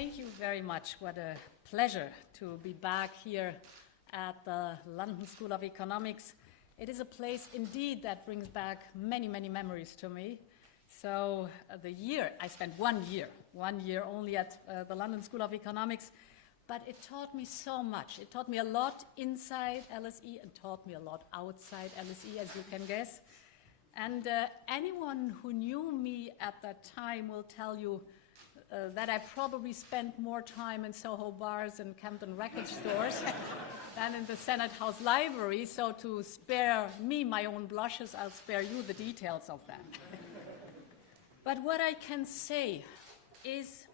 Thank you very much. What a pleasure to be back here at the London School of Economics. It is a place indeed that brings back many, many memories to me. So I spent 1 year only at the London School of Economics, but it taught me so much. It taught me a lot inside LSE and taught me a lot outside LSE, as you can guess. And anyone who knew me at that time will tell you that I probably spent more time in Soho bars and Camden record stores than in the Senate House Library. So to spare me my own blushes, I'll spare you the details of that. But what I can say is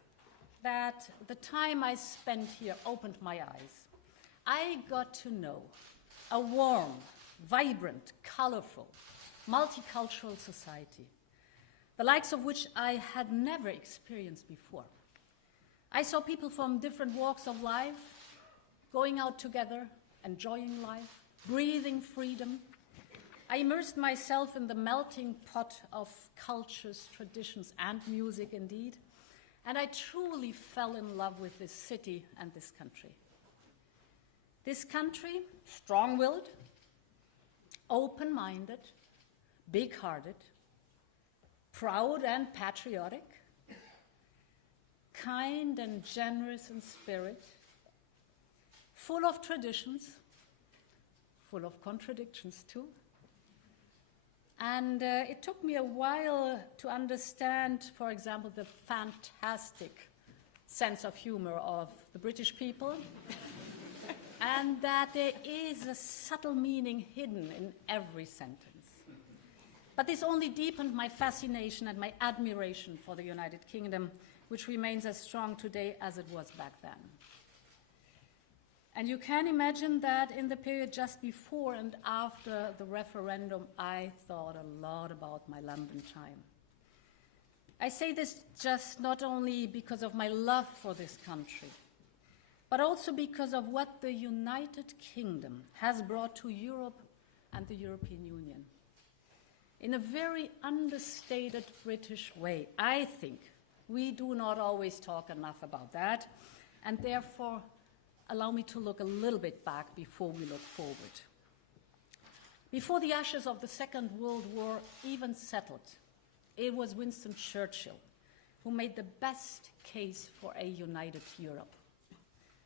that the time I spent here opened my eyes. I got to know a warm, vibrant, colorful, multicultural society, the likes of which I had never experienced before. I saw people from different walks of life going out together, enjoying life, breathing freedom. I immersed myself in the melting pot of cultures, traditions, and music indeed, and I truly fell in love with this city and this country. This country, strong-willed, open-minded, big-hearted, proud and patriotic, kind and generous in spirit, full of traditions, full of contradictions too. And it took me a while to understand, for example, the fantastic sense of humor of the British people, and that there is a subtle meaning hidden in every sentence. But this only deepened my fascination and my admiration for the United Kingdom, which remains as strong today as it was back then. And you can imagine that in the period just before and after the referendum, I thought a lot about my London time. I say this just not only because of my love for this country, but also because of what the United Kingdom has brought to Europe and the European Union. In a very understated British way, I think we do not always talk enough about that, and therefore allow me to look a little bit back before we look forward. Before the ashes of the Second World War even settled, it was Winston Churchill who made the best case for a united Europe.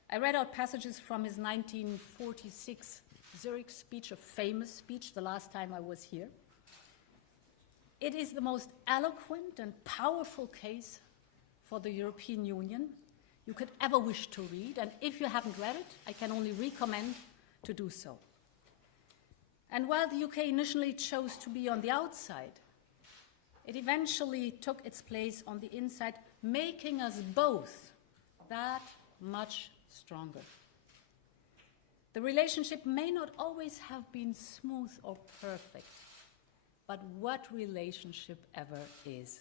I read out passages from his 1946 Zurich speech, a famous speech the last time I was here. It is the most eloquent and powerful case for the European Union you could ever wish to read, and if you haven't read it, I can only recommend to do so. And while the UK initially chose to be on the outside, it eventually took its place on the inside, making us both that much stronger. The relationship may not always have been smooth or perfect, but what relationship ever is?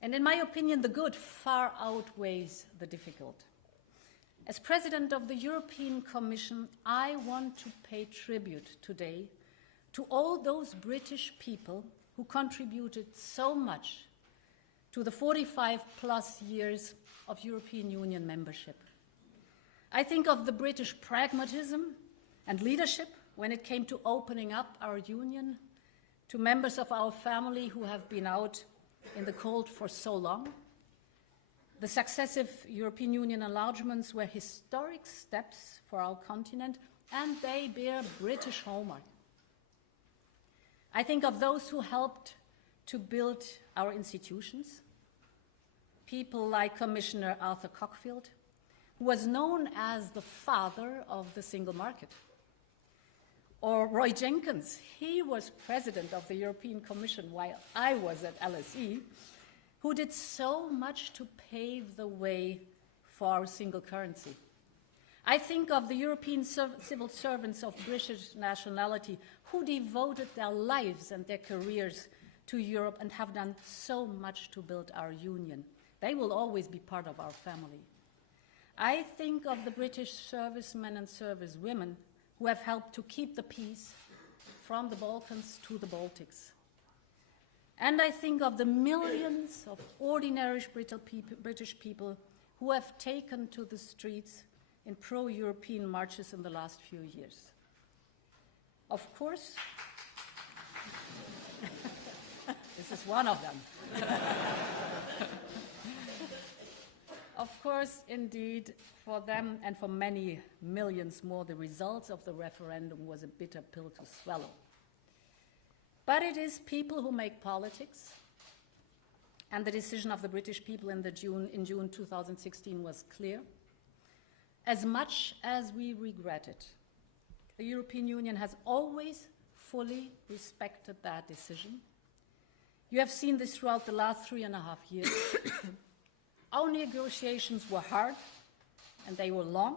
And in my opinion, the good far outweighs the difficult. As President of the European Commission, I want to pay tribute today to all those British people who contributed so much to the 45+ years of European Union membership. I think of the British pragmatism and leadership when it came to opening up our union to members of our family who have been out in the cold for so long. The successive European Union enlargements were historic steps for our continent, and they bear British hallmark. I think of those who helped to build our institutions, people like Commissioner Arthur Cockfield, who was known as the father of the single market. Or Roy Jenkins, he was president of the European Commission while I was at LSE, who did so much to pave the way for our single currency. I think of the European civil servants of British nationality who devoted their lives and their careers to Europe and have done so much to build our union. They will always be part of our family. I think of the British servicemen and servicewomen who have helped to keep the peace from the Balkans to the Baltics. And I think of the millions of ordinary British people who have taken to the streets in pro-European marches in the last few years. Of course, this is one of them. Of course, indeed, for them and for many millions more, the results of the referendum was a bitter pill to swallow. But it is people who make politics, and the decision of the British people in June 2016 was clear. As much as we regret it, the European Union has always fully respected that decision. You have seen this throughout the last 3.5 years. Our negotiations were hard and they were long,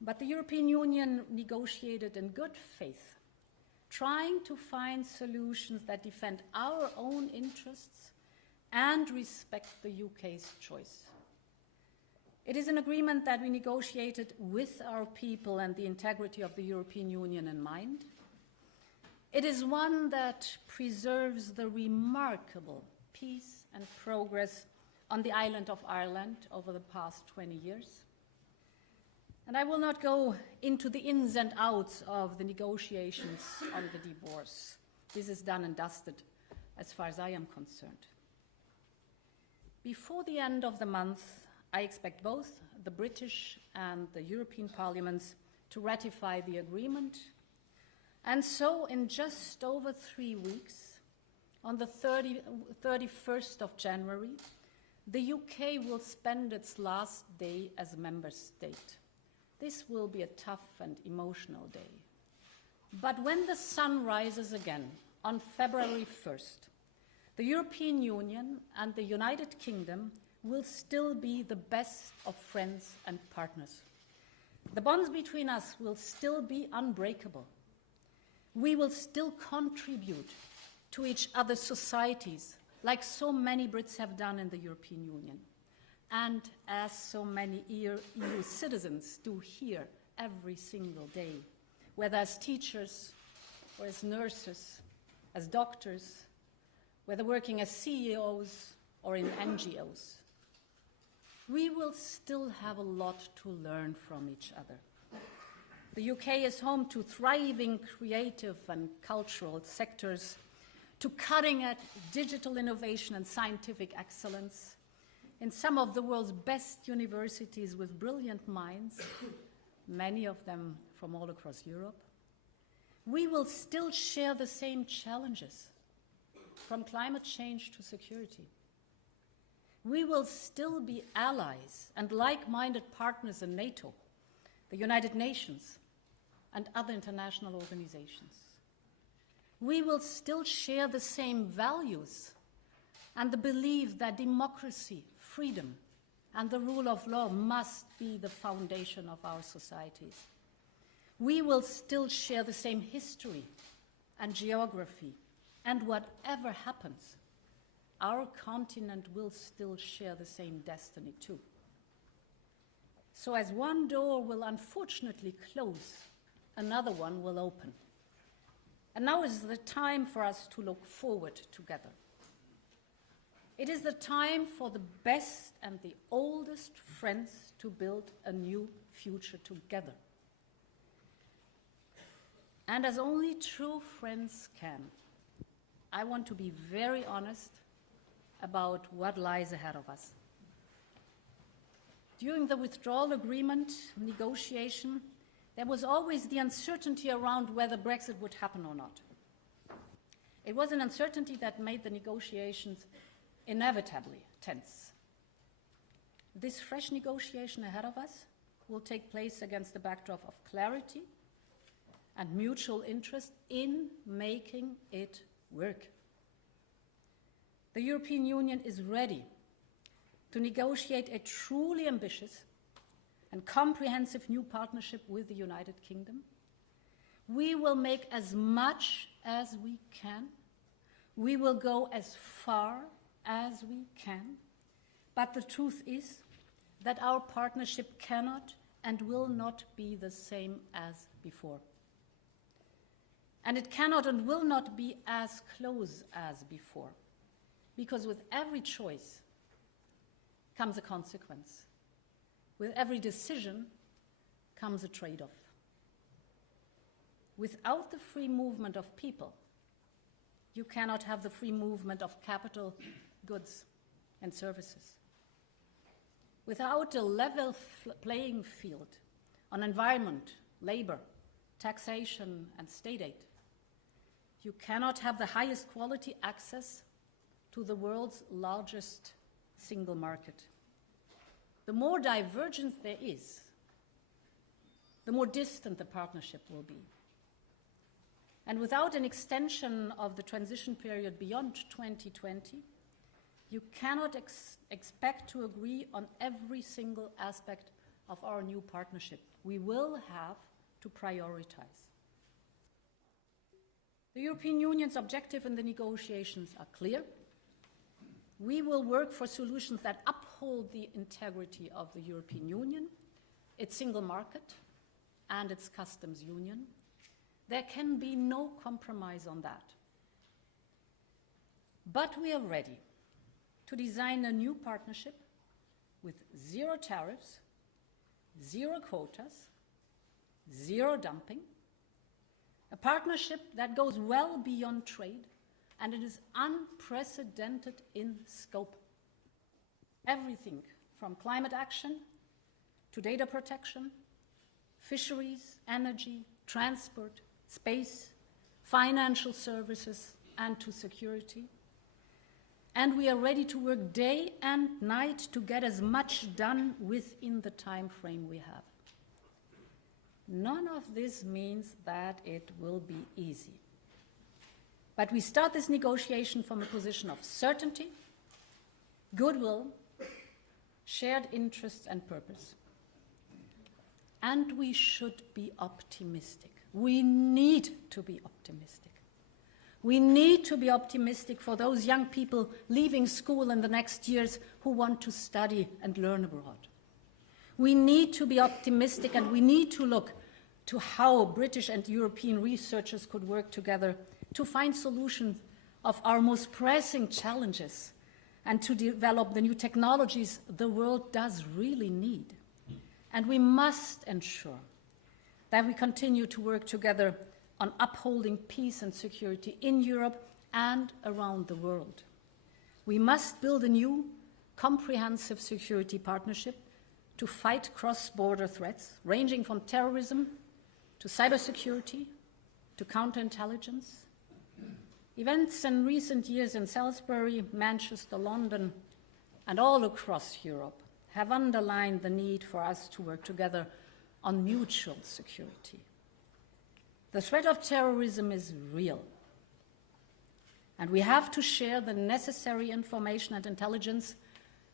but the European Union negotiated in good faith, trying to find solutions that defend our own interests and respect the UK's choice. It is an agreement that we negotiated with our people and the integrity of the European Union in mind. It is one that preserves the remarkable peace and progress on the island of Ireland over the past 20 years. And I will not go into the ins and outs of the negotiations on the divorce. This is done and dusted as far as I am concerned. Before the end of the month, I expect both the British and the European parliaments to ratify the agreement. And so in just over 3 weeks, on the 31st of January, the UK will spend its last day as a member state. This will be a tough and emotional day. But when the sun rises again on February 1st, the European Union and the United Kingdom will still be the best of friends and partners. The bonds between us will still be unbreakable. We will still contribute to each other's societies, like so many Brits have done in the European Union, and as so many EU citizens do here every single day, whether as teachers or as nurses, as doctors, whether working as CEOs or in NGOs. We will still have a lot to learn from each other. The UK is home to thriving creative and cultural sectors, to cutting-edge digital innovation and scientific excellence, in some of the world's best universities with brilliant minds, many of them from all across Europe. We will still share the same challenges, from climate change to security. We will still be allies and like-minded partners in NATO, the United Nations, and other international organizations. We will still share the same values and the belief that democracy, freedom, and the rule of law must be the foundation of our societies. We will still share the same history and geography, and whatever happens, our continent will still share the same destiny too. So as one door will unfortunately close, another one will open. And now is the time for us to look forward together. It is the time for the best and the oldest friends to build a new future together. And as only true friends can, I want to be very honest about what lies ahead of us. During the withdrawal agreement negotiation, there was always the uncertainty around whether Brexit would happen or not. It was an uncertainty that made the negotiations inevitably tense. This fresh negotiation ahead of us will take place against the backdrop of clarity and mutual interest in making it work. The European Union is ready to negotiate a truly ambitious and comprehensive new partnership with the United Kingdom. We will make as much as we can. We will go as far as we can. But the truth is that our partnership cannot and will not be the same as before. And it cannot and will not be as close as before. Because with every choice, comes a consequence. With every decision comes a trade-off. Without the free movement of people, you cannot have the free movement of capital, goods, and services. Without a level playing field on environment, labor, taxation, and state aid, you cannot have the highest quality access to the world's largest single market. The more divergence there is, the more distant the partnership will be. And without an extension of the transition period beyond 2020, you cannot expect to agree on every single aspect of our new partnership. We will have to prioritize. The European Union's objective in the negotiations are clear. We will work for solutions that uphold the integrity of the European Union, its single market, and its customs union. There can be no compromise on that. But we are ready to design a new partnership with zero tariffs, zero quotas, zero dumping, a partnership that goes well beyond trade, and it is unprecedented in scope. Everything from climate action to data protection, fisheries, energy, transport, space, financial services, and to security. And we are ready to work day and night to get as much done within the time frame we have. None of this means that it will be easy. But we start this negotiation from a position of certainty, goodwill, shared interests and purpose. And we should be optimistic. We need to be optimistic. We need to be optimistic for those young people leaving school in the next years who want to study and learn abroad. We need to be optimistic, and we need to look to how British and European researchers could work together to find solutions of our most pressing challenges and to develop the new technologies the world does really need. And we must ensure that we continue to work together on upholding peace and security in Europe and around the world. We must build a new, comprehensive security partnership to fight cross-border threats, ranging from terrorism to cybersecurity to counterintelligence. Events in recent years in Salisbury, Manchester, London, and all across Europe have underlined the need for us to work together on mutual security. The threat of terrorism is real, and we have to share the necessary information and intelligence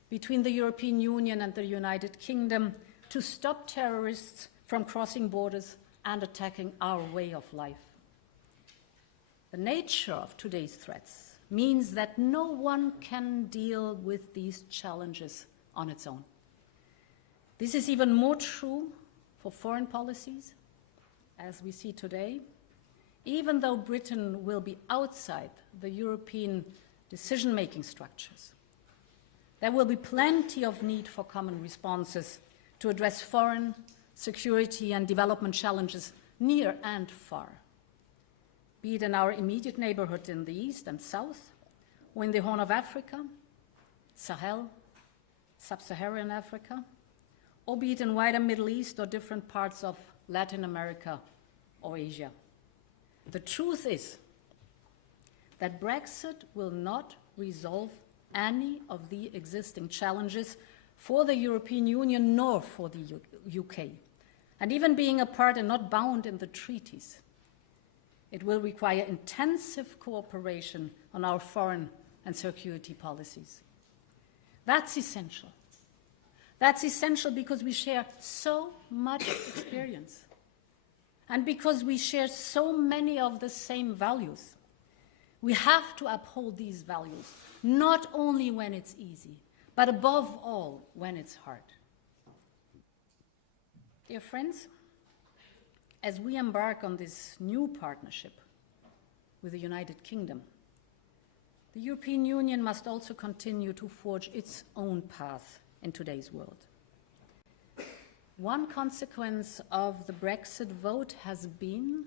between the European Union and the United Kingdom to stop terrorists from crossing borders and attacking our way of life. The nature of today's threats means that no one can deal with these challenges on its own. This is even more true for foreign policies, as we see today, even though Britain will be outside the European decision-making structures. There will be plenty of need for common responses to address foreign, security, and development challenges near and far, be it in our immediate neighborhood in the east and south, or in the Horn of Africa, Sahel, Sub-Saharan Africa, or be it in wider Middle East or different parts of Latin America or Asia. The truth is that Brexit will not resolve any of the existing challenges for the European Union nor for the UK. And even being apart and not bound in the treaties, it will require intensive cooperation on our foreign and security policies. That's essential. That's essential because we share so much experience and because we share so many of the same values. We have to uphold these values, not only when it's easy, but above all, when it's hard. Dear friends, as we embark on this new partnership with the United Kingdom, the European Union must also continue to forge its own path in today's world. One consequence of the Brexit vote has been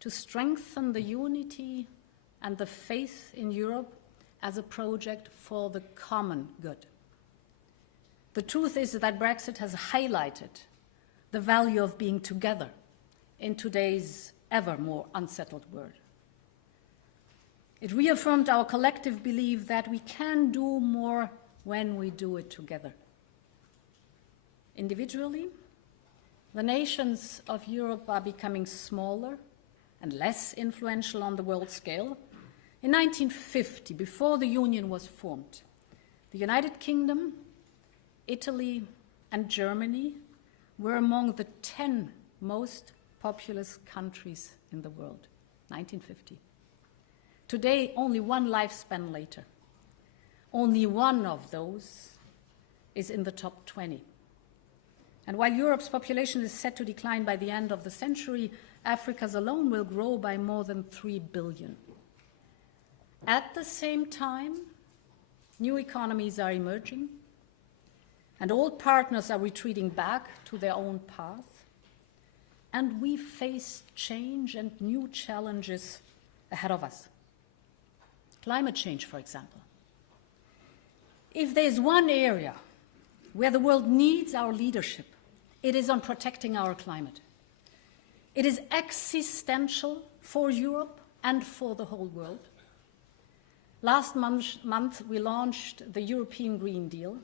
to strengthen the unity and the faith in Europe as a project for the common good. The truth is that Brexit has highlighted the value of being together in today's ever more unsettled world. It reaffirmed our collective belief that we can do more when we do it together. Individually, the nations of Europe are becoming smaller and less influential on the world scale. In 1950, before the Union was formed, the United Kingdom, Italy, and Germany were among the 10 most populous countries in the world, 1950. Today, only one lifespan later, only one of those is in the top 20. And while Europe's population is set to decline by the end of the century, Africa's alone will grow by more than 3 billion. At the same time, new economies are emerging, and old partners are retreating back to their own path, and we face change and new challenges ahead of us. Climate change, for example. If there's one area where the world needs our leadership, it is on protecting our climate. It is existential for Europe and for the whole world. Last month, we launched the European Green Deal.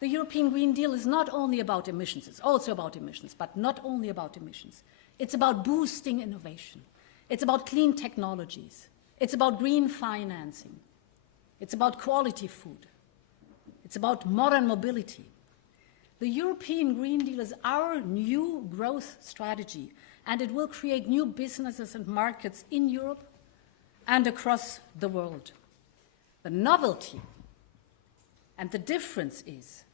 The European Green Deal is not only about emissions, it's also about emissions, but not only about emissions. It's about boosting innovation. It's about clean technologies. It's about green financing. It's about quality food. It's about modern mobility. The European Green Deal is our new growth strategy, and it will create new businesses and markets in Europe and across the world. The novelty and the difference is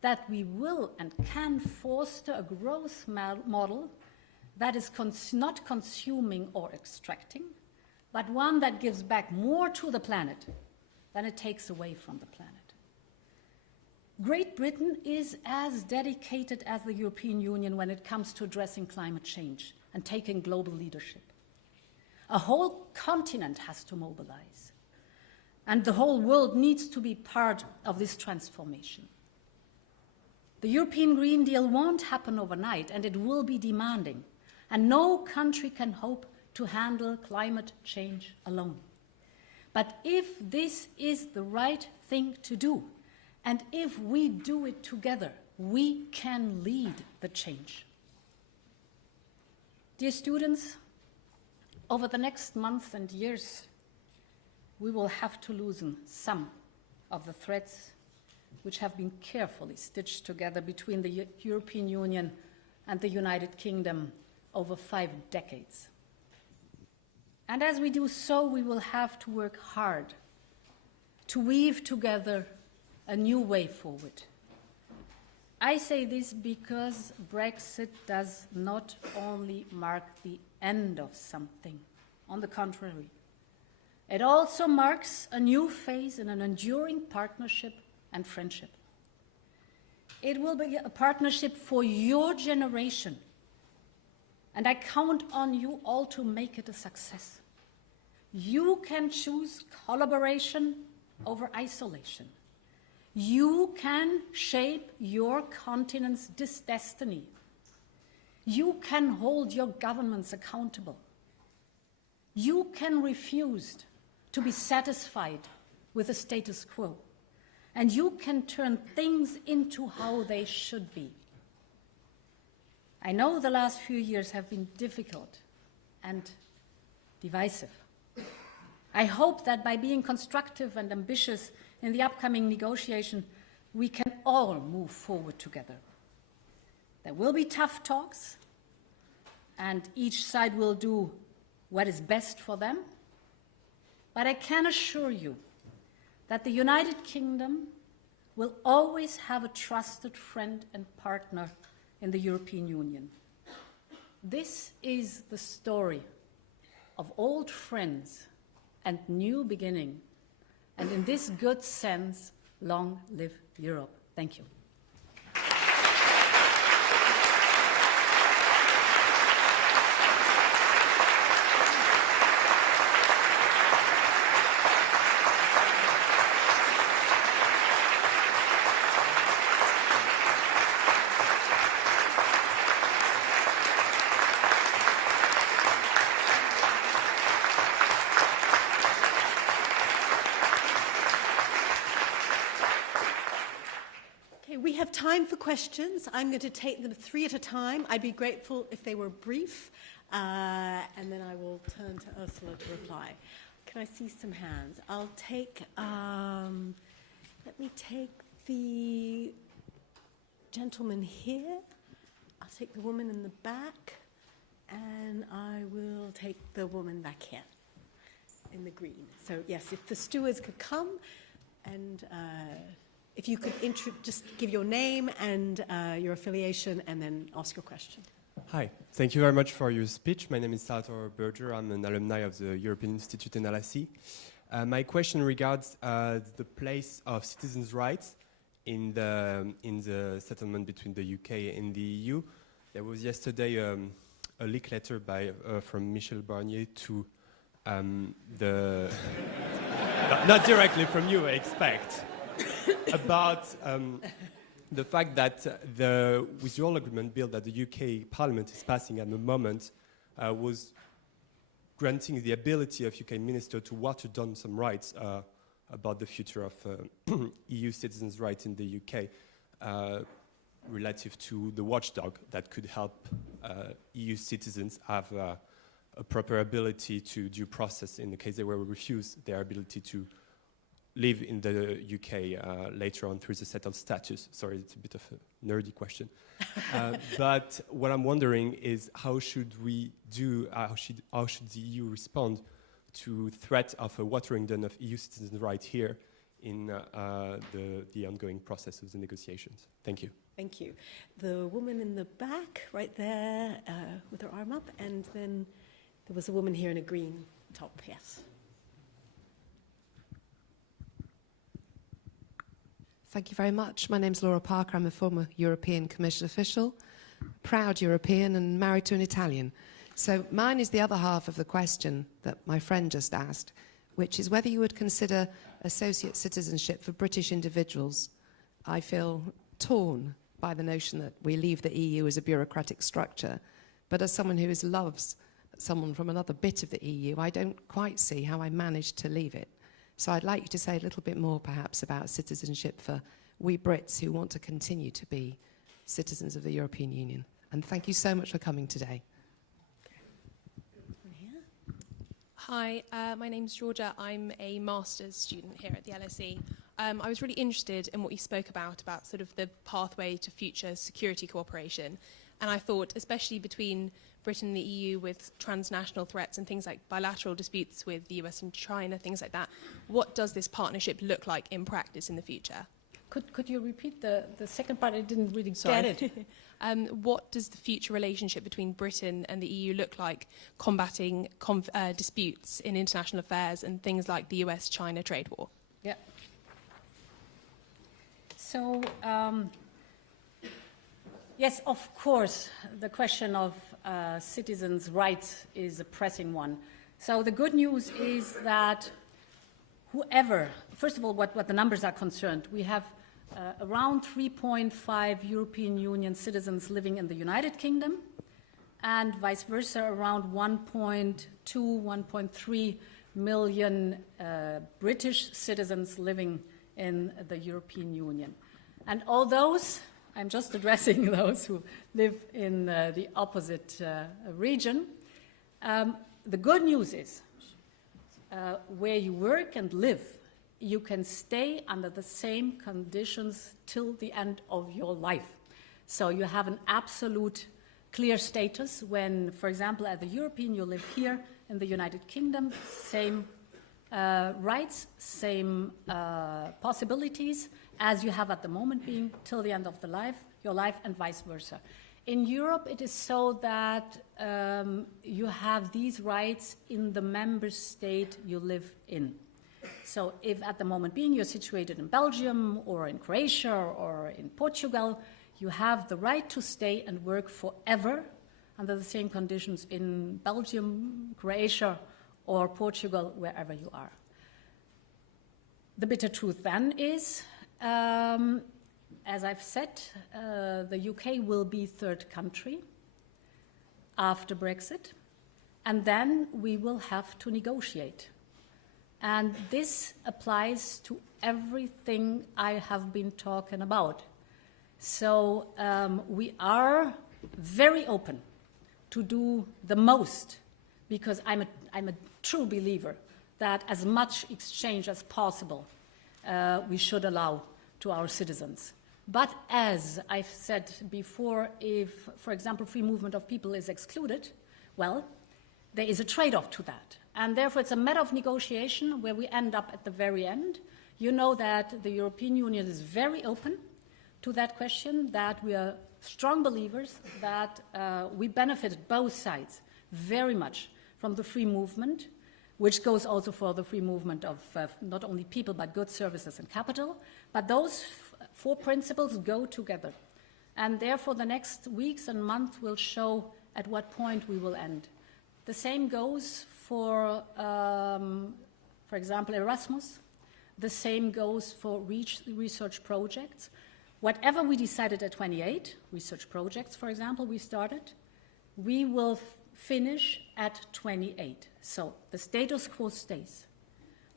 that we will and can foster a growth model that is not consuming or extracting, but one that gives back more to the planet than it takes away from the planet. Great Britain is as dedicated as the European Union when it comes to addressing climate change and taking global leadership. A whole continent has to mobilize, and the whole world needs to be part of this transformation. The European Green Deal won't happen overnight, and it will be demanding, and no country can hope to handle climate change alone. But if this is the right thing to do, and if we do it together, we can lead the change. Dear students, over the next months and years, we will have to loosen some of the threads which have been carefully stitched together between the European Union and the United Kingdom over 5 decades. And as we do so, we will have to work hard to weave together a new way forward. I say this because Brexit does not only mark the end of something. On the contrary, it also marks a new phase in an enduring partnership and friendship. It will be a partnership for your generation, and I count on you all to make it a success. You can choose collaboration over isolation. You can shape your continent's destiny. You can hold your governments accountable. You can refuse to be satisfied with the status quo. And you can turn things into how they should be. I know the last few years have been difficult and divisive. I hope that by being constructive and ambitious in the upcoming negotiation, we can all move forward together. There will be tough talks, and each side will do what is best for them. But I can assure you that the United Kingdom will always have a trusted friend and partner in the European Union. This is the story of old friends and new beginning, and in this good sense, Long live Europe. Thank you. We have time for questions. I'm going to take them 3 at a time. I'd be grateful if they were brief, and then I will turn to Ursula to reply. Can I see some hands? I'll take, let me take the gentleman here. I'll take the woman in the back, and I will take the woman back here in the green. So yes, if the stewards could come, and if you could just give your name and your affiliation and then ask your question. Hi, thank you very much for your speech. My name is Salvatore Berger. I'm an alumni of the European Institute in LSE. My question regards the place of citizens' rights in the settlement between the UK and the EU. There was yesterday a leak letter from Michel Barnier to the... not directly from you, I expect. About the fact that the withdrawal agreement bill that the UK Parliament is passing at the moment was granting the ability of UK minister to water down some rights about the future of EU citizens' rights in the UK relative to the watchdog that could help EU citizens have a proper ability to due process in the case they were refused their ability to live in the UK later on through the settled status. Sorry, it's a bit of a nerdy question. But what I'm wondering is how should we do, how should the EU respond to threat of a watering down of EU citizens' rights here in the ongoing process of the negotiations? Thank you. Thank you. The woman in the back, right there, with her arm up, and then there was a woman here in a green top, yes. Thank you very much. My name's Laura Parker. I'm a former European Commission official, proud European and married to an Italian. So mine is the other half of the question that my friend just asked, which is whether you would consider associate citizenship for British individuals. I feel torn by the notion that we leave the EU as a bureaucratic structure, but as someone who loves someone from another bit of the EU, I don't quite see how I managed to leave it. So I'd like you to say a little bit more, perhaps, about citizenship for we Brits who want to continue to be citizens of the European Union. And thank you so much for coming today. Hi, my name's Georgia. I'm a master's student here at the LSE. I was really interested in what you spoke about sort of the pathway to future security cooperation. And I thought, especially between Britain and the EU with transnational threats and things like bilateral disputes with the US and China, things like that, what does this partnership look like in practice in the future? Could you repeat the second part? I didn't really get it. What does the future relationship between Britain and the EU look like combating disputes in international affairs and things like the US-China trade war? Yeah. So, yes, of course, the question of citizens' rights is a pressing one. So the good news is that whoever, first of all, what the numbers are concerned, we have around 3.5 European Union citizens living in the United Kingdom, and vice versa, around 1.2, 1.3 million British citizens living in the European Union. And all those, I'm just addressing those who live in the opposite region. The good news is where you work and live, you can stay under the same conditions till the end of your life. So you have an absolute clear status when, for example, as a European, you live here in the United Kingdom, same rights, same possibilities as you have at the moment being till the end of your life, and vice versa. In Europe, it is so that you have these rights in the member state you live in. So if at the moment being you're situated in Belgium or in Croatia or in Portugal, you have the right to stay and work forever under the same conditions in Belgium, Croatia, or Portugal, wherever you are. The bitter truth then is, as I've said, the UK will be third country after Brexit, and then we will have to negotiate. And this applies to everything I have been talking about. So we are very open to do the most, because I'm a true believer that as much exchange as possible we should allow to our citizens. But as I've said before, if, for example, free movement of people is excluded, well, there is a trade-off to that. And therefore, it's a matter of negotiation where we end up at the very end. You know that the European Union is very open to that question, that we are strong believers that we benefited both sides very much from the free movement, which goes also for the free movement of not only people but goods, services and capital. But those four principles go together. And therefore the next weeks and months will show at what point we will end. The same goes for example, Erasmus. The same goes for research projects. Whatever we decided at 28, research projects, for example, we started, we will finish at 28. So the status quo stays.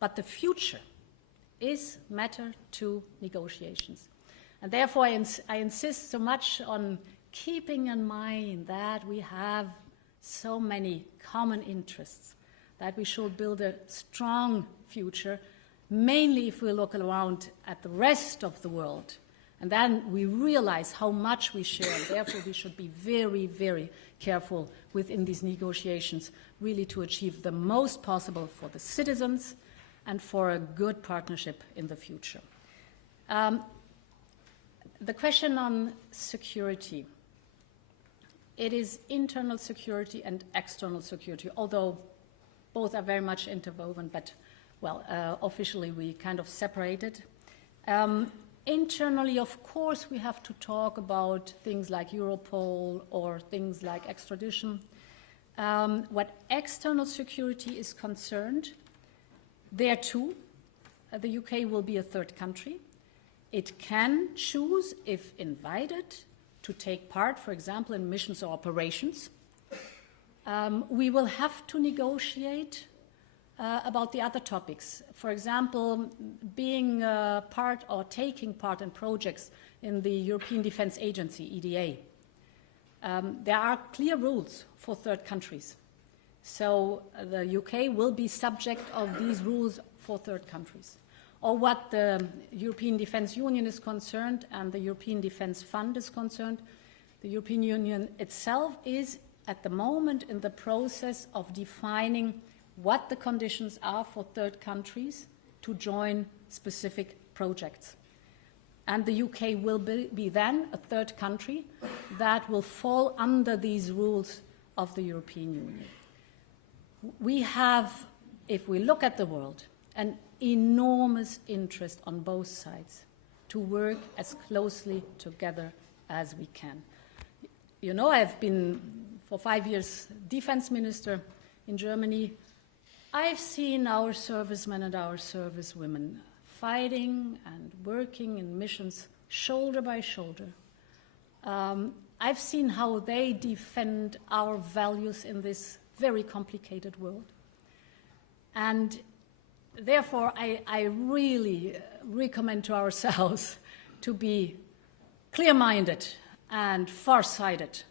But the future is matter to negotiations. And therefore, I insist so much on keeping in mind that we have so many common interests, that we should build a strong future, mainly if we look around at the rest of the world. And then we realize how much we share, and therefore we should be very, very careful within these negotiations, really to achieve the most possible for the citizens and for a good partnership in the future. The question on security. It is internal security and external security, although both are very much interwoven, but, well, officially we kind of separated. Internally, of course, we have to talk about things like Europol or things like extradition. What external security is concerned, there too, the UK will be a third country. It can choose, if invited, to take part, for example, in missions or operations. We will have to negotiate about the other topics. For example, being part or taking part in projects in the European Defence Agency, EDA. There are clear rules for third countries. So the UK will be subject of these rules for third countries. Or what the European Defence Union is concerned and the European Defence Fund is concerned, the European Union itself is at the moment in the process of defining what the conditions are for third countries to join specific projects. And the UK will be then a third country that will fall under these rules of the European Union. We have, if we look at the world, an enormous interest on both sides to work as closely together as we can. You know, I've been for 5 years defense minister in Germany. I've seen our servicemen and our servicewomen fighting and working in missions shoulder by shoulder. I've seen how they defend our values in this very complicated world. And therefore, I really recommend to ourselves to be clear-minded and far-sighted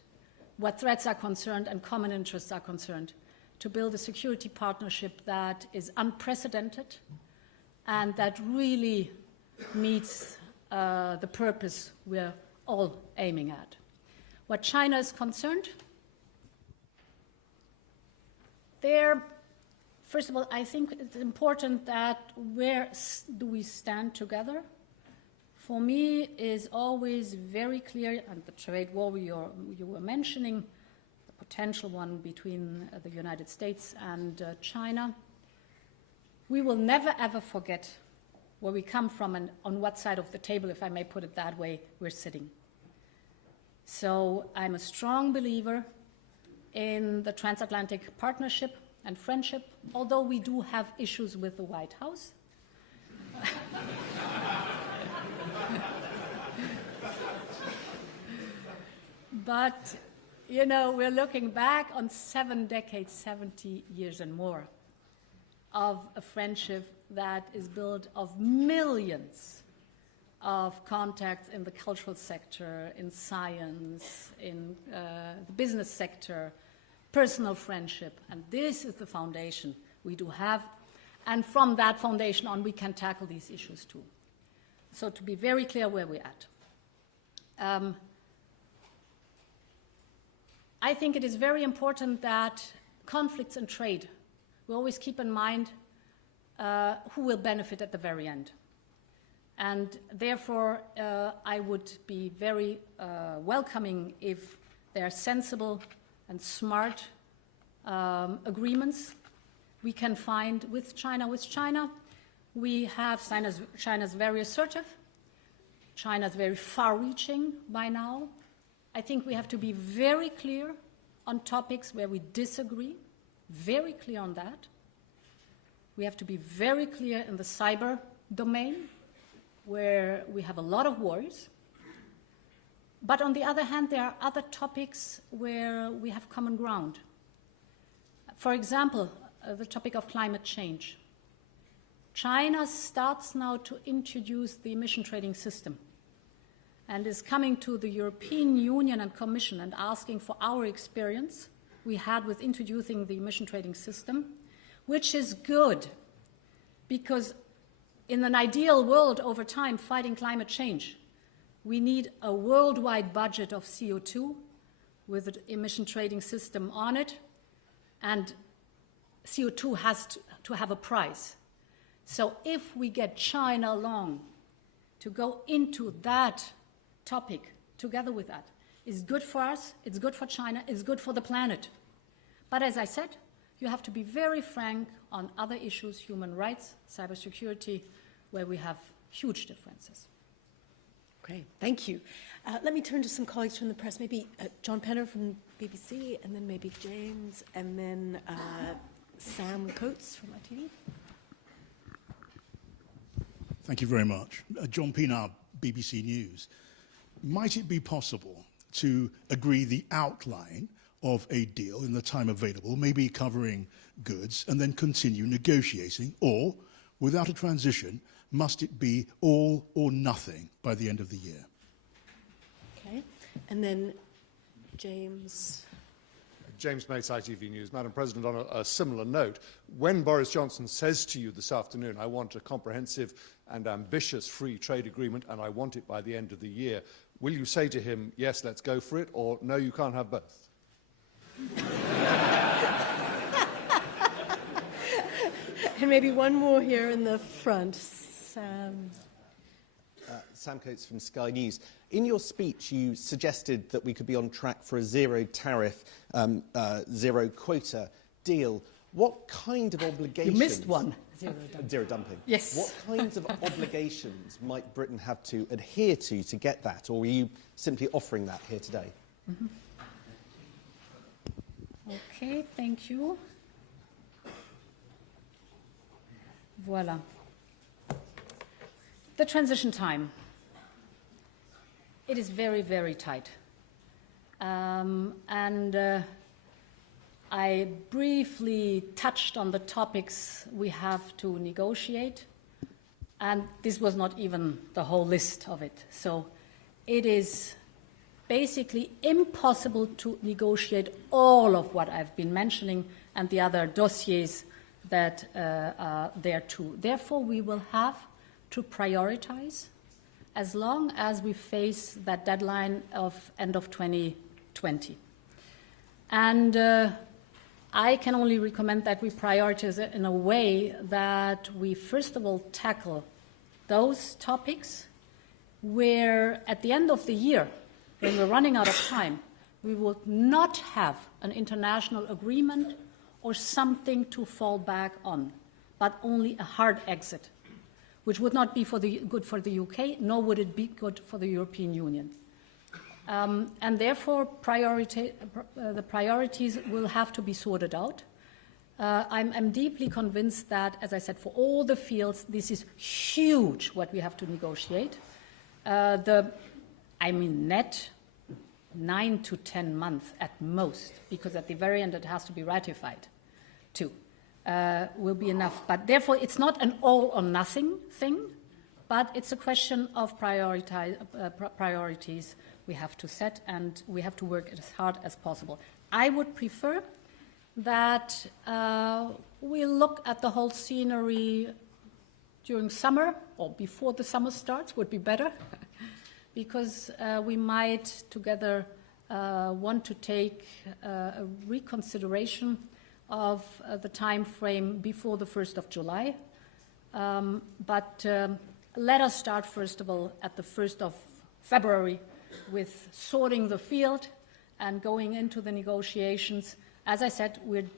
what threats are concerned and common interests are concerned, to build a security partnership that is unprecedented and that really meets the purpose we're all aiming at. What China is concerned, first of all, I think it's important that where do we stand together? For me, is always very clear, and the trade war you were mentioning, the potential one between the United States and China. we will never ever forget where we come from and on what side of the table, if I may put it that way, we're sitting. So I'm a strong believer in the transatlantic partnership and friendship, although we do have issues with the White House. But, you know, we're looking back on 7 decades, 70 years and more of a friendship that is built of millions of contacts in the cultural sector, in science, in the business sector, personal friendship. And this is the foundation we do have. And from that foundation on, we can tackle these issues too. So to be very clear where we're at. I think it is very important that conflicts and trade, we always keep in mind who will benefit at the very end. And therefore, I would be very welcoming if there are sensible and smart agreements we can find with China. With China, we have China's very assertive. China's very far-reaching by now. I think we have to be very clear on topics where we disagree, very clear on that. We have to be very clear in the cyber domain, where we have a lot of worries. But on the other hand, there are other topics where we have common ground. For example, the topic of climate change. China starts now to introduce the emission trading system and is coming to the European Union and Commission and asking for our experience we had with introducing the emission trading system, which is good because in an ideal world over time fighting climate change, we need a worldwide budget of CO2 with an emission trading system on it, and CO2 has to have a price. So if we get China along to go into that topic together with that, it's good for us, it's good for China, it's good for the planet. But as I said, you have to be very frank on other issues, human rights, cybersecurity, where we have huge differences. Great, thank you. Let me turn to some colleagues from the press, maybe John Penner from BBC, and then maybe James, and then Sam Coates from ITV. Thank you very much. John Penner, BBC News. Might it be possible to agree the outline of a deal in the time available, maybe covering goods, and then continue negotiating, or, without a transition, must it be all or nothing by the end of the year? Okay, and then James. James Mates, ITV News. Madam President, on a similar note, when Boris Johnson says to you this afternoon, I want a comprehensive and ambitious free trade agreement and I want it by the end of the year, will you say to him, yes, let's go for it, or no, you can't have both? And maybe one more here in the front. Sam. Sam Coates from Sky News. In your speech, you suggested that we could be on track for a zero tariff, zero quota deal. What kind of obligations... You missed one. Zero dumping. Yes. What kinds of obligations might Britain have to adhere to get that, or are you simply offering that here today? Mm-hmm. Okay, thank you. Voila. The transition time. It is very, very tight. I briefly touched on the topics we have to negotiate, and this was not even the whole list of it. So it is basically impossible to negotiate all of what I've been mentioning and the other dossiers that are there too. Therefore, we will have to prioritize as long as we face that deadline of end of 2020. And I can only recommend that we prioritize it in a way that we first of all tackle those topics where at the end of the year, when we're running out of time, we will not have an international agreement or something to fall back on. but only a hard exit, which would not be good for the UK, nor would it be good for the European Union. And therefore, the priorities will have to be sorted out. I'm deeply convinced that, as I said, for all the fields, this is huge what we have to negotiate. Net 9 to 10 months at most, because at the very end it has to be ratified too, will be enough. But therefore, it's not an all or nothing thing, but it's a question of priorities we have to set, and we have to work as hard as possible. I would prefer that we look at the whole scenery during summer, or before the summer starts would be better, because we might together want to take a reconsideration of the time frame before the 1st of July. But let us start, first of all, at the 1st of February with sorting the field and going into the negotiations. As I said, we're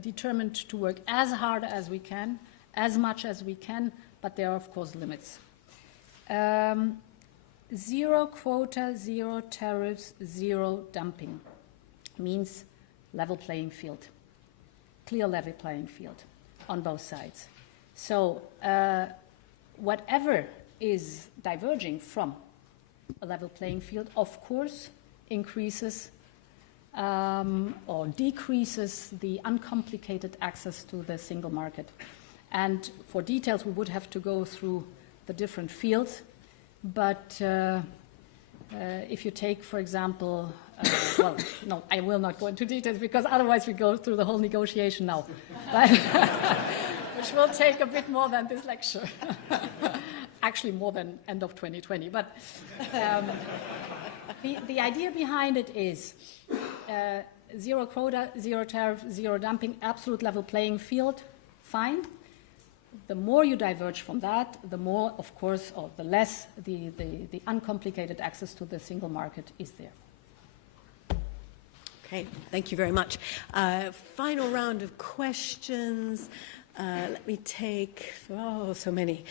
determined to work as hard as we can, as much as we can, but there are, of course, limits. Zero quota, zero tariffs, zero dumping means level playing field, clear level playing field on both sides. So whatever is diverging from a level playing field, of course, increases or decreases the uncomplicated access to the single market. And for details, we would have to go through the different fields. But if you take, for example, well, no, I will not go into details because otherwise we go through the whole negotiation now, which will take a bit more than this lecture. Actually, more than end of 2020. But the idea behind it is zero quota, zero tariff, zero dumping, absolute level playing field, fine. The more you diverge from that, the more, of course, or the less the uncomplicated access to the single market is there. Okay, thank you very much. Final round of questions. Let me take, so many.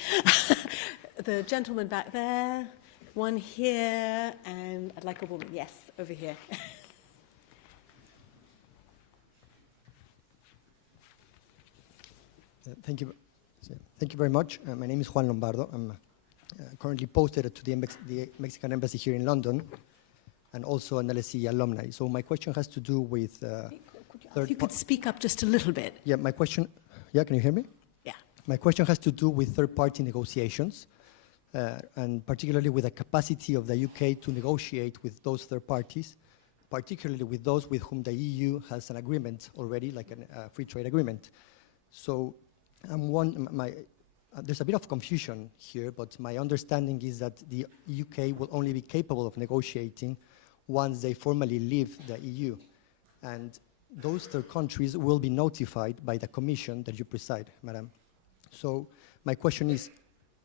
The gentleman back there, one here, and I'd like a woman. Yes, over here. Thank you. Thank you very much. My name is Juan Lombardo. I'm currently posted to the Mexican Embassy here in London, and also an LSE alumni. So my question has to do with... if you could speak up just a little bit. Yeah, my question... Yeah, can you hear me? Yeah. My question has to do with third-party negotiations, and particularly with the capacity of the UK to negotiate with those third parties, particularly with those with whom the EU has an agreement already, like a free trade agreement. So there's a bit of confusion here, but my understanding is that the UK will only be capable of negotiating once they formally leave the EU. And those third countries will be notified by the Commission that you preside, Madam. So my question is,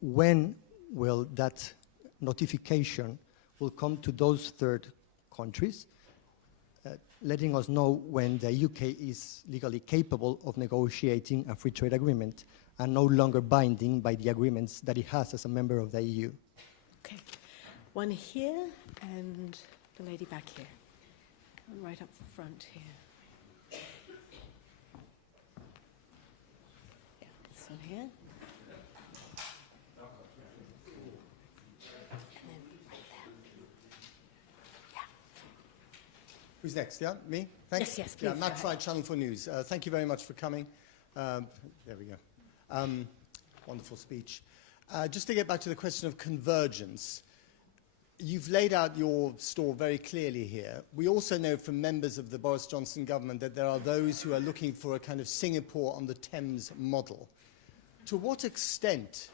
when will that notification will come to those third countries, letting us know when the UK is legally capable of negotiating a free trade agreement and no longer binding by the agreements that it has as a member of the EU? Okay. One here and the lady back here. One right up front here. Yeah, this one here. Who's next? Yeah, me? Thanks. Yes, please. Yeah, Matt Fry, Channel 4 News. Thank you very much for coming. There we go. Wonderful speech. Just to get back to the question of convergence, you've laid out your stall very clearly here. We also know from members of the Boris Johnson government that there are those who are looking for a kind of Singapore on the Thames model. To what extent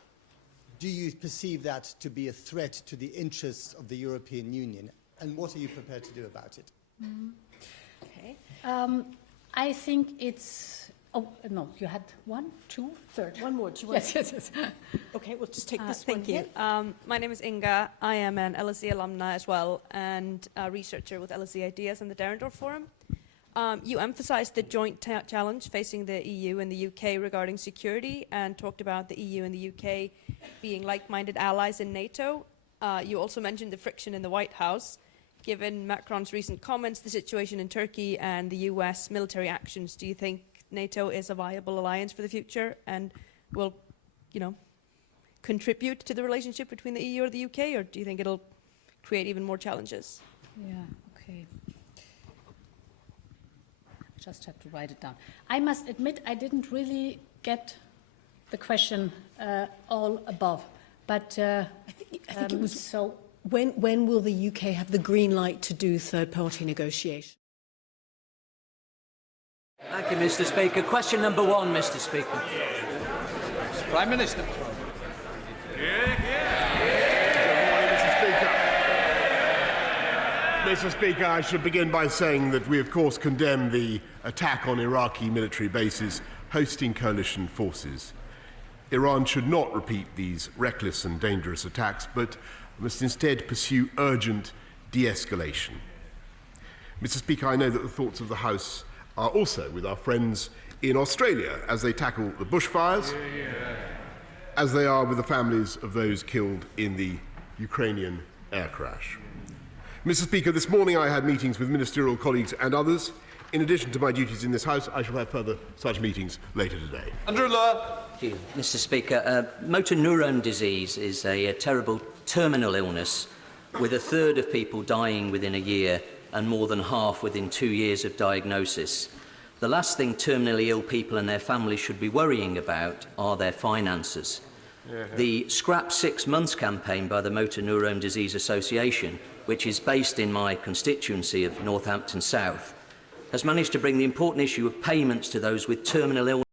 do you perceive that to be a threat to the interests of the European Union, and what are you prepared to do about it? Okay. I think it's... Oh, no, you had one, two, third. One more. Do you want Yes. Okay, we'll just take this Thank one you. here. My name is Inga. I am an LSE alumni as well and a researcher with LSE Ideas and the Derendorf Forum. You emphasised the joint challenge facing the EU and the UK regarding security and talked about the EU and the UK being like-minded allies in NATO. You also mentioned the friction in the White House. Given Macron's recent comments, the situation in Turkey and the US military actions, do you think NATO is a viable alliance for the future and will, contribute to the relationship between the EU or the UK, or do you think it'll create even more challenges? Yeah, okay. I just have to write it down. I must admit I didn't really get the question all above, but I think it was so. When will the UK have the green light to do third-party negotiation? Thank you, Mr. Speaker. Question number one, Mr. Speaker. Prime Minister. Mr. Speaker, I should begin by saying that we, of course, condemn the attack on Iraqi military bases hosting coalition forces. Iran should not repeat these reckless and dangerous attacks, but must instead pursue urgent de-escalation. Mr. Speaker, I know that the thoughts of the House are also with our friends in Australia as they tackle the bushfires, as they are with the families of those killed in the Ukrainian air crash. Mr. Speaker, this morning I had meetings with ministerial colleagues and others. In addition to my duties in this House, I shall have further such meetings later today. Thank you, Mr. Speaker. Motor neurone disease is a terrible terminal illness, with a third of people dying within a year and more than half within 2 years of diagnosis. The last thing terminally ill people and their families should be worrying about are their finances. The Scrap 6 Months campaign by the Motor Neurone Disease Association, which is based in my constituency of Northampton South, has managed to bring the important issue of payments to those with terminal illness